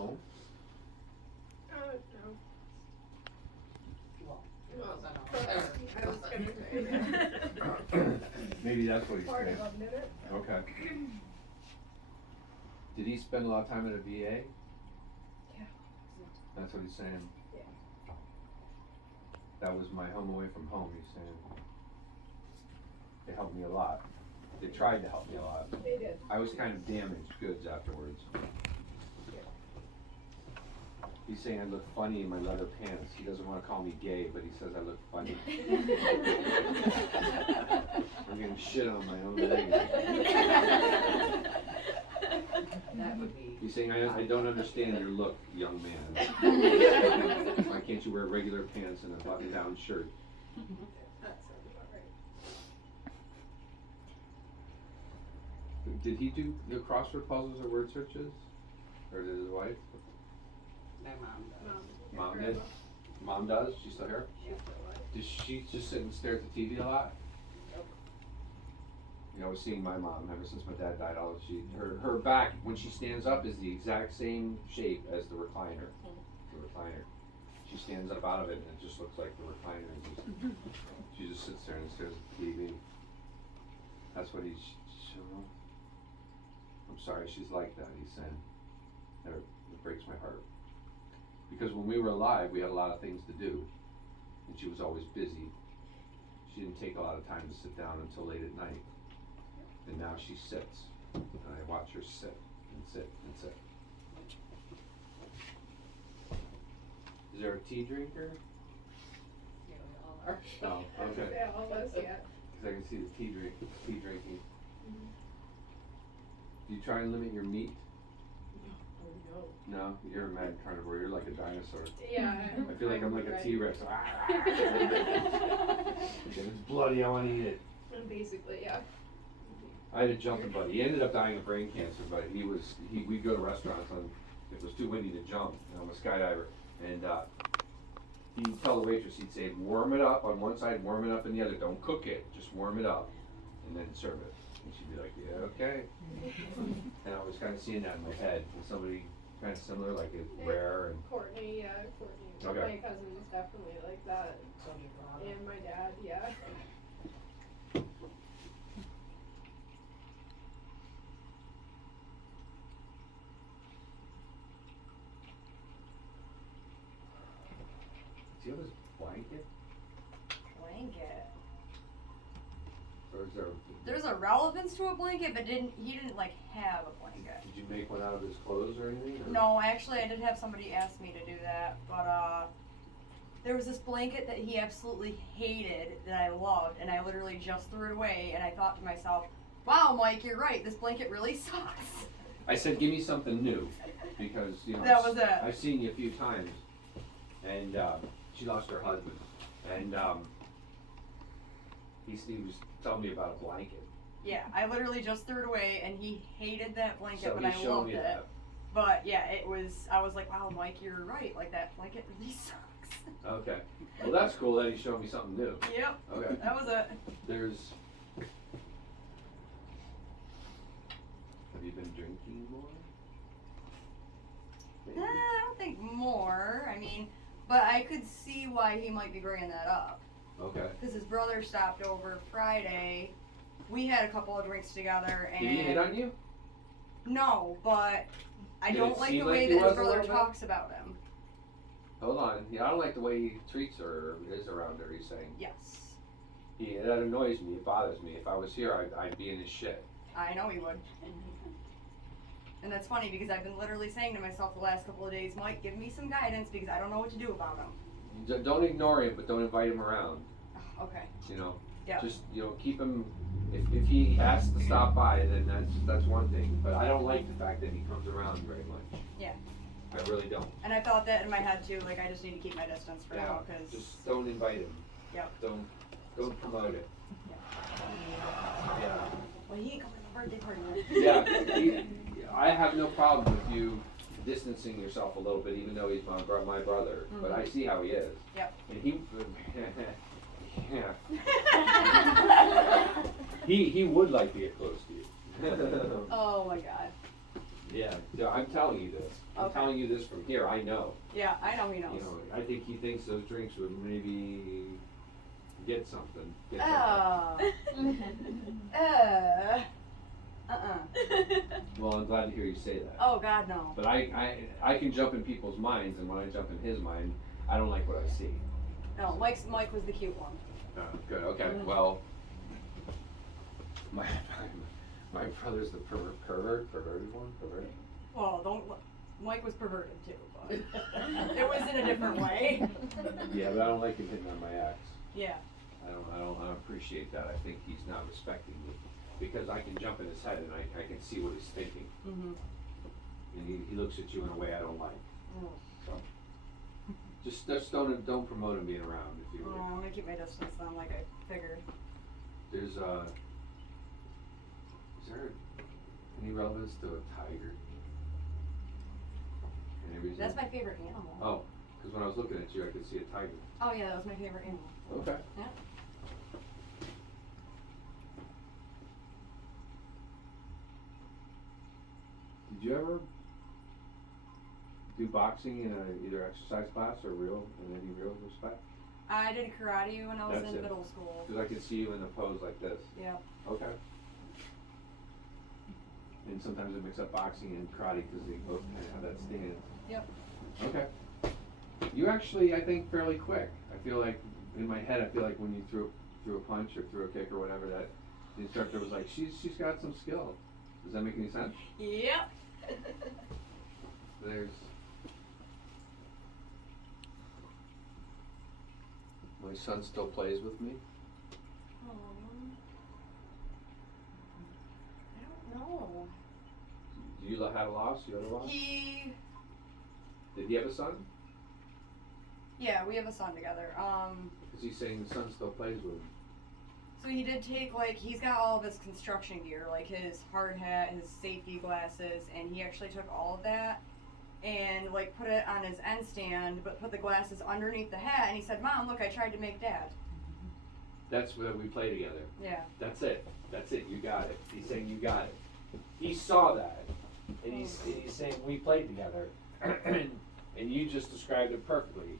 home? No. Well, I was gonna say. Maybe that's what he's Part saying. of a minute. Okay. Did he spend a lot of time at a VA? Yeah. That's what he's saying. Yeah. That was my home away from home, he's saying. They helped me a lot. They tried to help me a lot. They did. I was kind of damaged goods afterwards. He's saying I look funny in my leather pants. He doesn't want to call me gay, but he says I look funny. I'm getting shit on my own leg. That would be. He's saying I don't understand your look, young man. Why can't you wear regular pants and a button-down shirt? That sounds about right. Did he do the crossword puzzles or word searches? Or did his wife? My mom does. Mom did? Mom does? She's still here? She's still alive. Does she just sit and stare at the TV a lot? Yep. You know, I was seeing my mom ever since my dad died. Her back, when she stands up, is the exact same shape as the recliner. The recliner. She stands up out of it and it just looks like the recliner. And she just sits there and stares at the TV. That's what he's showing. I'm sorry, she's like that, he's saying. It breaks my heart. Because when we were alive, we had a lot of things to do. And she was always busy. She didn't take a lot of time to sit down until late at night. And now she sits. And I watch her sit and sit and sit. Is there a tea drinker? Yeah, we all are. Oh, okay. Yeah, almost, yeah. Because I can see the tea drinking. Do you try and limit your meat? Oh, No, you're a mad carnivore. You're like a dinosaur. no. Yeah. I feel like I'm like a right. T-Rex. If it's bloody, I want to eat it. Basically, yeah. I had a jumping buddy. He ended up dying of brain cancer, but we'd go to restaurants and it was too windy to jump. And I'm a skydiver. And he'd tell the waitress, he'd say, warm it up on one side, warm it up on the other. Don't cook it, just warm it up and then serve it. And she'd be like, yeah, okay. And I was kind of seeing that in my head. And somebody kind of similar, like it's rare and Courtney. Okay. My cousin is definitely like that. Tony Brown. And my dad, yeah. do you have his blanket? Blanket. Or is there, There's a relevance to a blanket, but he didn't like have a blanket. did you make one out of his clothes or anything? Or? No, actually I did have somebody ask me to do that, but there was this blanket that he absolutely hated that I loved, and I literally just threw it away, and I thought to myself, wow, Mike, you're right, this blanket really sucks. I said, give me something new, because, you know, That was it. I've seen you a few times, and she lost her husband, and he was telling me about a blanket. Yeah, I literally just threw it away, and he hated that blanket, So but he I showed loved me it. that. But yeah, I was like, wow, Mike, you're right, like that blanket really sucks. Okay. Well, that's cool that he showed me something new. Yep, Okay. that was it. There's. Have you been drinking more? Maybe? I don't think more. I mean, but I could see why he might be bringing that up. Okay. Because his brother stopped over Friday. We had a couple of drinks together, and Did he hit on you? no, but I Did don't it like seem the like way he that was his a brother little bit? talks about him. Hold on. Yeah, I don't like the way he treats her or is around her, he's saying. Yes, Yeah, that annoys me. It bothers me. If I was here, I'd be in his shit. I know he would. And that's funny because I've been literally saying to myself the last couple of days, Mike, give me some guidance because I don't know what to do about him. Don't ignore him, but don't invite him around. Okay. You know, Yeah. just keep him. If he has to stop by, then that's one thing. But I don't like the fact that he comes around very much. Yeah. I really don't. And I thought that in my head too. Like I just need to keep my distance for now because. Just don't invite him. Yep. Don't promote it. Yeah. Well, he ain't coming to my birthday party. Yeah. I have no problem with you distancing yourself a little bit, even though he's my brother. Mm-hmm. But I see how he is. Yep. And he would like to get close to you. Oh my god. Yeah, I'm telling you this. I'm Okay. telling you this from here. I know. Yeah, I know he knows. You know, I think he thinks those drinks would maybe get something. Get Well, I'm glad to hear you say that. Oh God, no. But I can jump in people's minds, and when I jump in his mind, I don't like what I see. No, Mike was the cute one. Good. Okay. Mhm. Well, my brother's the perverted one. Perverted. Well, Mike was perverted too, but it was in a different way. Yeah, but I don't like him hitting on my ex. Yeah. I don't appreciate that. I think he's not respecting me because I can jump in his head and I can see what he's thinking, Mhm. and he looks at you in a way I don't like. Oh. So just don't promote him being around if you would. I'm gonna keep my distance then, like I figured. There's is there any relevance to a tiger? Any reason? That's my favorite animal. Oh, because when I was looking at you, I could see a tiger. Oh yeah, that was my favorite animal. Okay. Yeah. Did you ever do boxing in either exercise class or in any real respect? I did karate when I was That's in it. middle school. Because I could see you in a pose like this. Yeah. Okay. And sometimes I mix up boxing and karate because they both kind of have that stand. Yep. Okay. You actually, I think, fairly quick. I feel like, in my head, I feel like when you threw a punch or threw a kick or whatever, that the instructor was like, she's got some skill. Does that make any sense? Yep. There's my son still plays with me. I don't know. You had a loss? You had a loss? Did he have a son? Yeah, we have a son together. Because he's saying the son still plays with him. So he did take, like, he's got all of his construction gear, like his hard hat, his safety glasses, and he actually took all of that and, like, put it on his end stand, but put the glasses underneath the hat, and he said, Mom, look, I tried to make Dad. That's where we play together. Yeah. That's it. That's it. You got it. He's saying you got it. He saw that, and he's saying we played together, and you just described it perfectly,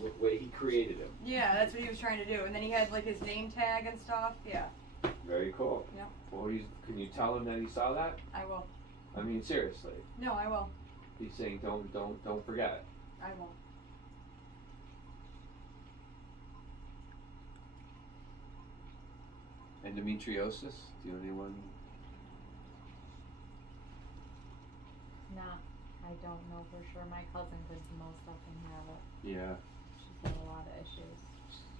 the way he created him. Yeah, that's what he was trying to do. And then he had, like, his name tag and stuff. Yeah. Very cool. Yep. Well, can you tell him that he saw that? I will. I mean, seriously. No, I will. He's saying don't forget. I will. Endometriosis? Do you know anyone? Not, I don't know for sure. My cousin could most often have it. Yeah. She's had a lot of issues.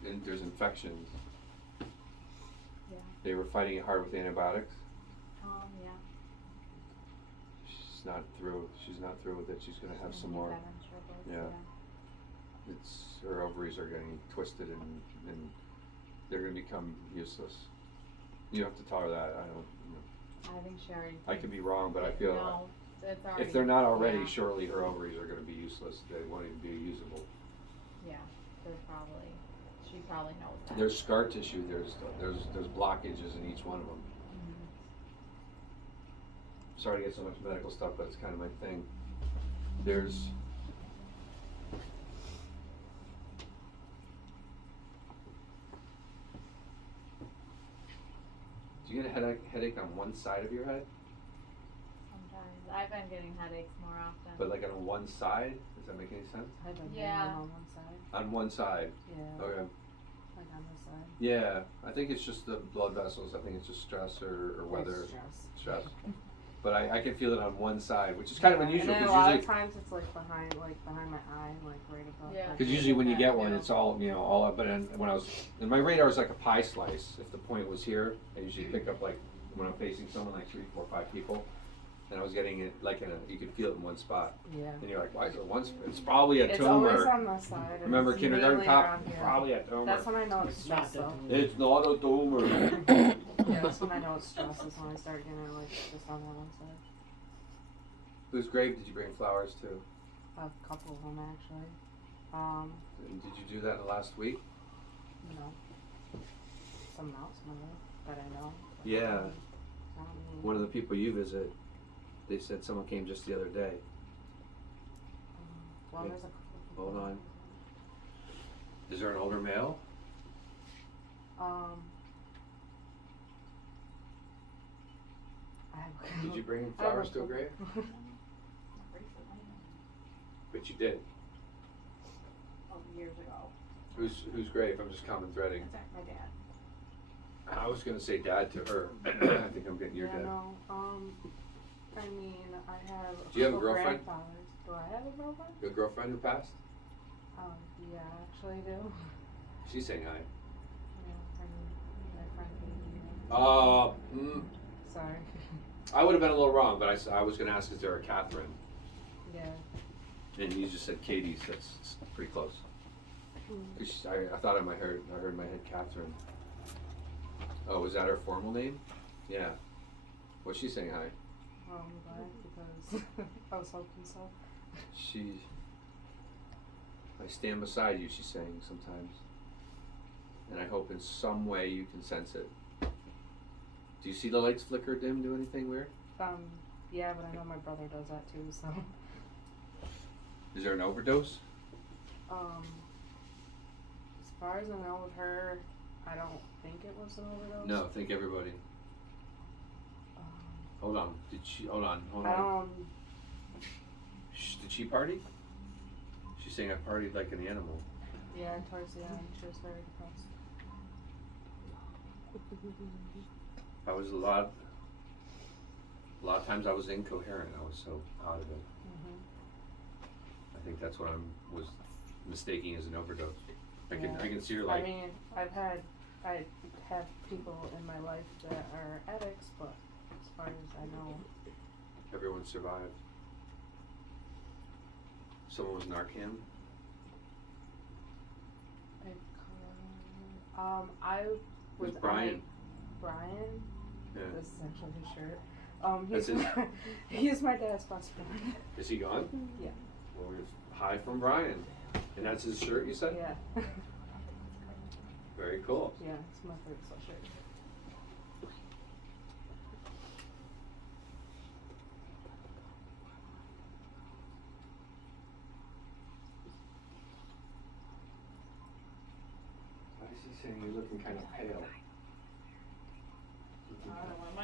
And there's infections. Yeah. They were fighting it hard with antibiotics. Yeah. She's not through. She's not through with it. She's gonna have some more. Venom troubles, Yeah. Her ovaries are getting twisted and they're gonna become useless. You have to tell her that. I don't. I think she already. I could be wrong, but I feel No, it's already. if they're not already, yeah. surely her ovaries are gonna be useless. They won't even be usable. Yeah, they're probably. She probably knows that. There's scar tissue. There's blockages in each one of them. Mhm. Sorry to get so much medical stuff, but it's kind of my thing. There's do you get a headache on one side of your head? Sometimes I've been getting headaches more often. But like on one side? Does that make any sense? I've been Yeah. getting them on one side. On one side. Yeah. Okay. Like on this side. Yeah, I think it's just the blood vessels. I think it's just stress or weather. It's stress. Stress. But I can feel it on one side, which is kind of unusual And then a because lot usually of times it's like behind my eye, like right above. Yeah. my because chin. usually when you get Yeah. one, it's all all up. But when I was, and my radar is like a pie slice. If the point was here, I usually pick up like when I'm facing someone like 3, 4, 5 people, and I was getting it like you could feel it in one spot, Yeah. and you're like, why is it one? It's probably a It's tumor. always on this side. and Remember it's kindergarten mainly cop? around here. Probably a tumor. That's when I know it's stress though. It's not a tumor. Yeah, that's when I know it's stress is when I start getting it like just on that one side. Whose grave did you bring flowers to? A couple of them actually. And did you do that in the last week? You know, someone else might have that I know. Yeah. Not me. One of the people you visit. They said someone came just the other day. Well, Hey, there's a couple people. hold on. Is there an older male? I have. Did you bring I have flowers to a grave? Recently, But you did. years ago. Whose grave? I'm just common threading. In fact, my dad. I was gonna say dad to her. I think I'm getting your Yeah, dad. no. I mean, I have. Do you have a couple girlfriend? grandfathers. Do I have a girlfriend? Your girlfriend who passed? Yeah, I actually do. She's saying hi. Yeah, my friend Katie. Oh, Sorry. I would have been a little wrong, but I was gonna ask, is there a Catherine? Yeah. And you just said Katie, so it's pretty close. Mm. 'Cause I thought I heard in my head Catherine. Oh, was that her formal name? Yeah. What's she saying hi? Glad because I was hoping so. I stand beside you, she's saying sometimes. And I hope in some way you can sense it. Do you see the lights flicker, dim, do anything weird? Yeah, but I know my brother does that too, so. Is there an overdose? As far as I know with her, I don't think it was an overdose. No, think everybody. Hold on. Hold on. Did she party? She's saying I partied like an animal. Yeah, towards the end, she was very depressed. I was a lot of times I was incoherent. I was so out of it. I think that's what I was mistaking as an overdose. I can see her like. I mean, I have people in my life that are addicts, but as far as I know. Everyone survived. Someone was Narcan. I was Who's Brian? Brian. Yeah. This is actually his shirt. That's He's my dad's best friend. Is he gone? Yeah. Well, hi from Brian. And that's his shirt, you said? Yeah. Very cool. Yeah, it's my favorite sweatshirt. Why is he saying you're looking kind of pale? I don't know, am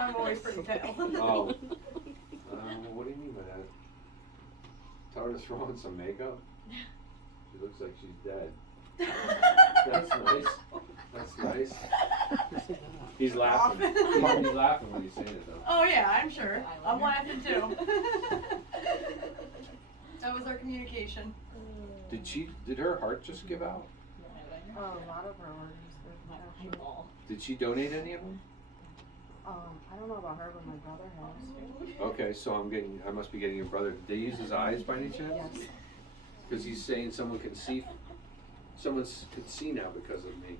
I? I'm always pretty pale. Oh. What do you mean by that? Tell her to throw on some makeup? She looks like she's dead. That's nice. That's nice. He's laughing. He's laughing when he's saying it though. Oh yeah, I'm sure. I'm laughing too. That was our communication. Did her heart just give out? A lot of her organs did, actually. Did she donate any of them? I don't know about her, but my brother has. Okay, so I must be getting your brother. Did they use his eyes by any chance? Yes. Because he's saying someone can see now because of me.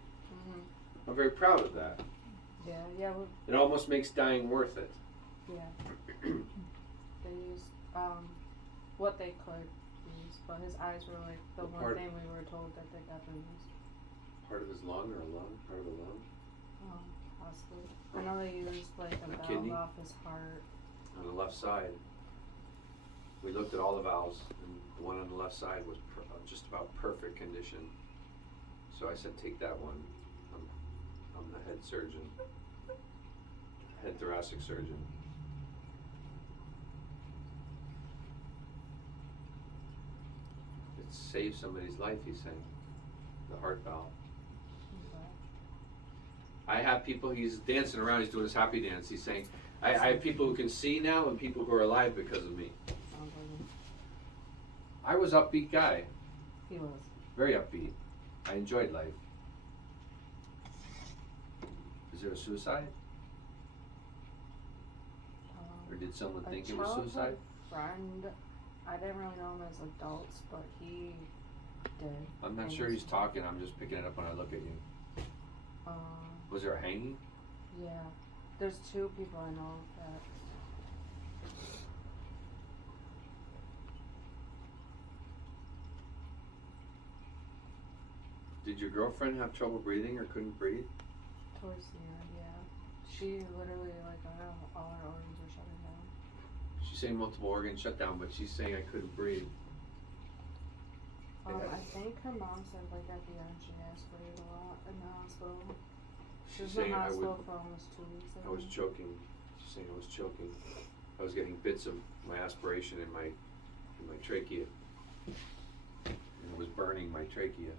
I'm very proud of that. Yeah, It almost makes dying worth it. yeah. They used, what they could use, but his eyes were like the What one part? thing we were told that they got them used. Part of his lung or a lung? Part of a lung? Possibly. I know they used like a valve kidney? off his heart. On the left side. We looked at all the valves, and the one on the left side was just about perfect condition. So I said, take that one. I'm the head surgeon, head thoracic surgeon. It saved somebody's life, he's saying, the heart valve. I have people, he's dancing around, he's doing his happy dance, he's saying, I have people who can see now and people who are alive because of me. Sounds like him. I was upbeat guy, He was. very upbeat. I enjoyed life. Is there a suicide? Or did someone A think it was childhood suicide? friend, I didn't really know him as adults, but he did. I'm not And sure he's talking, I'm just picking it up when I look at you. Was there a hanging? Yeah. There's two people I know that. Did your girlfriend have trouble breathing or couldn't breathe? Towards the end, yeah. She literally, like, I don't know, all her organs were shutting down. She's saying multiple organ shutdown, but she's saying I couldn't breathe. I think her mom said, like, at the end she aspirated a lot in the hospital. She She's was in saying the I hospital for almost 2 weeks. I was choking. She's saying I was choking. I was getting bits of my aspiration in my trachea. And it was burning my trachea.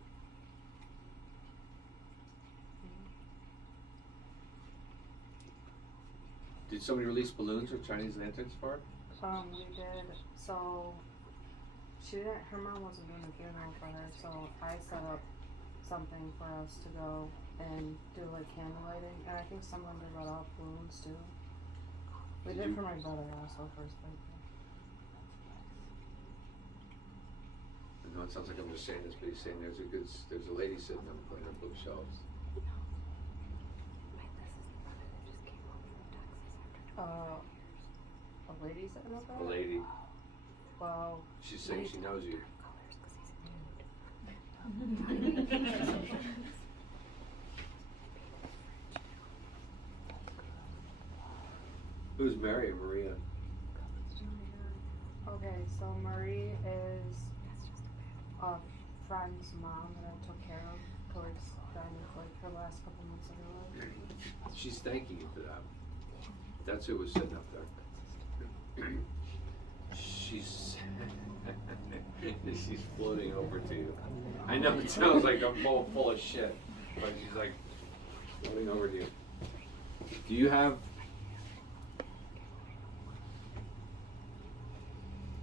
Did somebody release balloons or Chinese lanterns for her? We did. So, she didn't, her mom wasn't doing a funeral for her, so I set up something for us to go and do like candle lighting, and I think someone did let off balloons too. We Did did you- for my brother also for his birthday. I know it sounds like I'm just saying this, but he's saying there's a lady sitting on her bookshelves. A lady sitting up there? A lady. Well, She's saying she knows you. Who's Mary and Maria? okay, so Marie is a friend's mom that I took care of towards the end of like her last couple months of her life. She's thanking you for that. That's who was sitting up there. She's she's floating over to you. I know it sounds like I'm full of shit, but she's like floating over to you. Do you have?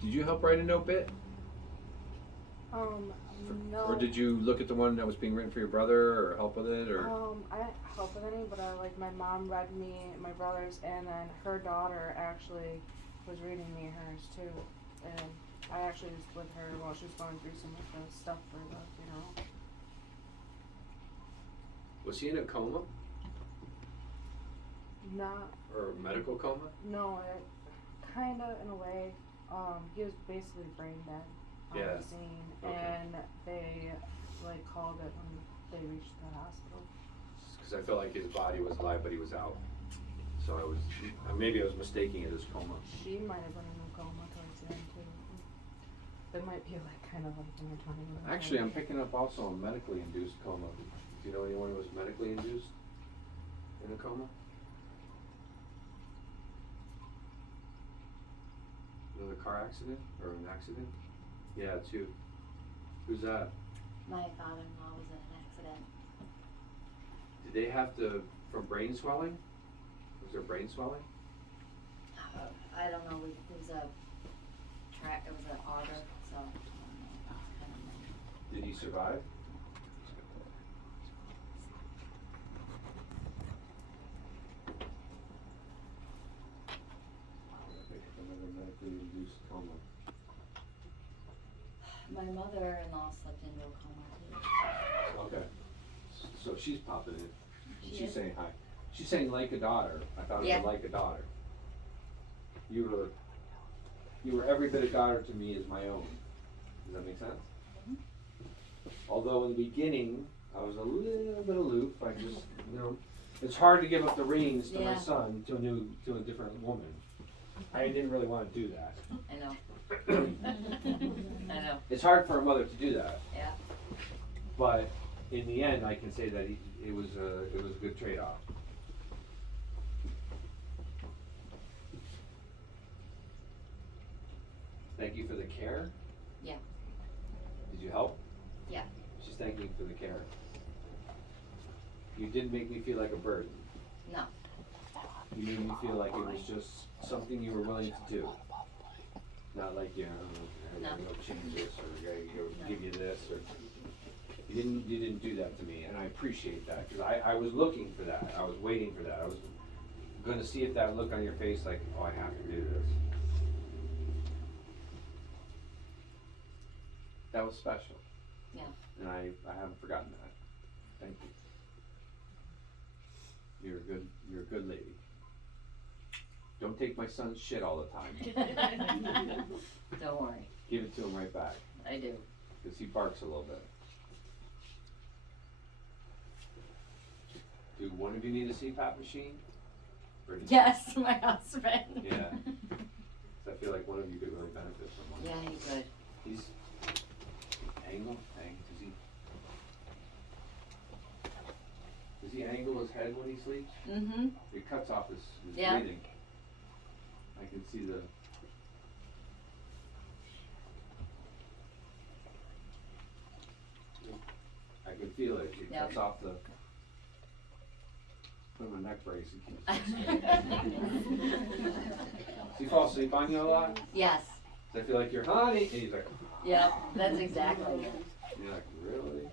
Did you help write a note bit? No. Or did you look at the one that was being written for your brother, or help with it, or? I didn't help with any, but my mom read me my brother's, and then her daughter actually was reading me hers too, and I actually was with her while she was going through some of the stuff for the funeral. Was he in a coma Not, or a medical coma? no, it kinda in a way. He was basically brain dead on Yeah. the scene, Okay. and they like called it when they reached the hospital. Because I felt like his body was alive, but he was out. So maybe I was mistaking it as coma. She might have been in a coma towards the end too. It might be like kind of like intertwined with her. Actually, I'm picking up also a medically induced coma. Do you know anyone who was medically induced in a coma? Another car accident or an accident? Yeah, two. Who's that? My father-in-law was in an accident. Did they have to, from brain swelling? Was there brain swelling? I don't know, it was an auger, so, I don't know, it's kind of. Did he survive? Another medically induced coma. My mother-in-law slipped into a coma too. Okay. So she's popping in. And She she's is? saying hi. She's saying like a daughter. I thought Yeah. of her like a daughter. You were every bit a daughter to me as my own. Does that make sense? Mhm. Although in the beginning I was a little bit aloof. I just it's hard to give up the reins to my Yeah. son to a different woman. I didn't really want to do that. I know. I know, It's hard for a mother to do that. yeah. But in the end, I can say that it was a good trade-off. Thank you for the care. Yeah. Did you help? Yeah. She's thanking you for the care. You didn't make me feel like a burden. No. You made me feel like it was just something you were willing to do. Not like, I No. gotta go change this, or I gotta go No. give you this, or you didn't do that to me, and I appreciate that, because I was looking for that. I was waiting for that. I was gonna see if that look on your face, like, oh, I have to do this. That was special. Yeah. And I haven't forgotten that. Thank you. You're a good lady. Don't take my son's shit all the time. Don't worry, Give it to him right back, I do. because he barks a little bit. Do one of you need a CPAP machine? Pretty. Yes, my husband. Yeah. So I feel like one of you could really benefit from one. Yeah, he could. He's angle. Does he angle his head when he sleeps? Mm-hmm. It cuts off his Yeah. breathing. I can see the. I can feel it. It Yeah. cuts off the. Put him in a neck brace and keeps. Does he fall asleep on you a lot? Yes. Does I feel like you're honey? And he's like, Yep, that's exactly it. you're like, really?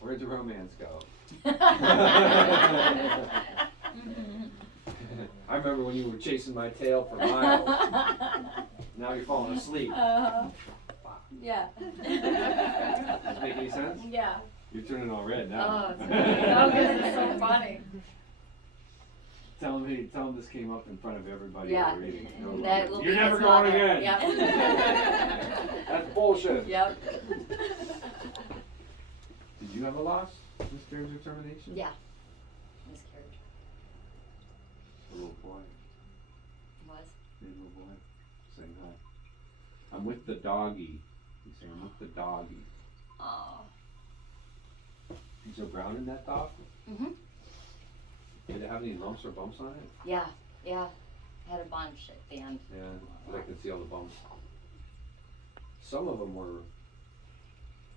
Where'd the romance go? I remember when you were chasing my tail for miles. Now you're falling asleep. Yeah. Does that make any sense? Yeah. You're turning all red Oh, now. it's it's so funny. Tell him this came up in front of everybody. Yeah. We're reading. No That longer. will You're be never his going mother. again. Yep. That's bullshit. Yep. Did you have a loss? Miscarriage or termination? Yeah. Miscarriage. A little boy. Was. Little boy. Saying hi. I'm with the doggy. He's saying, I'm with the doggy. Oh. Is there brown in that dog? Mhm. Did it have any lumps or bumps on it? Yeah. Yeah. Had a bunch at the end. Yeah, but I can see all the bumps. Some of them were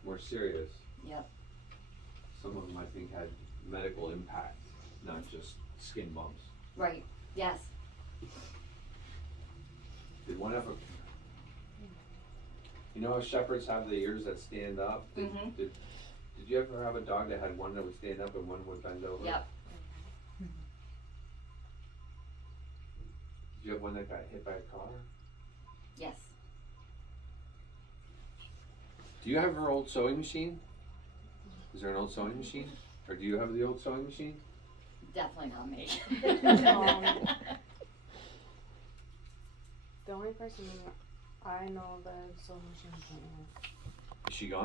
more serious. Yep. Some of them I think had medical impact, not just skin bumps. Right. Yes. Did one ever? You know how shepherds have the ears that stand up? Mhm. Did you ever have a dog that had one that would stand up and one would bend over? Yep. Did you have one that got hit by a car? Yes. Do you have her old sewing machine? Is there an old sewing machine? Or do you have the old sewing machine? Definitely not me. The only person I know that so much. Is she gone?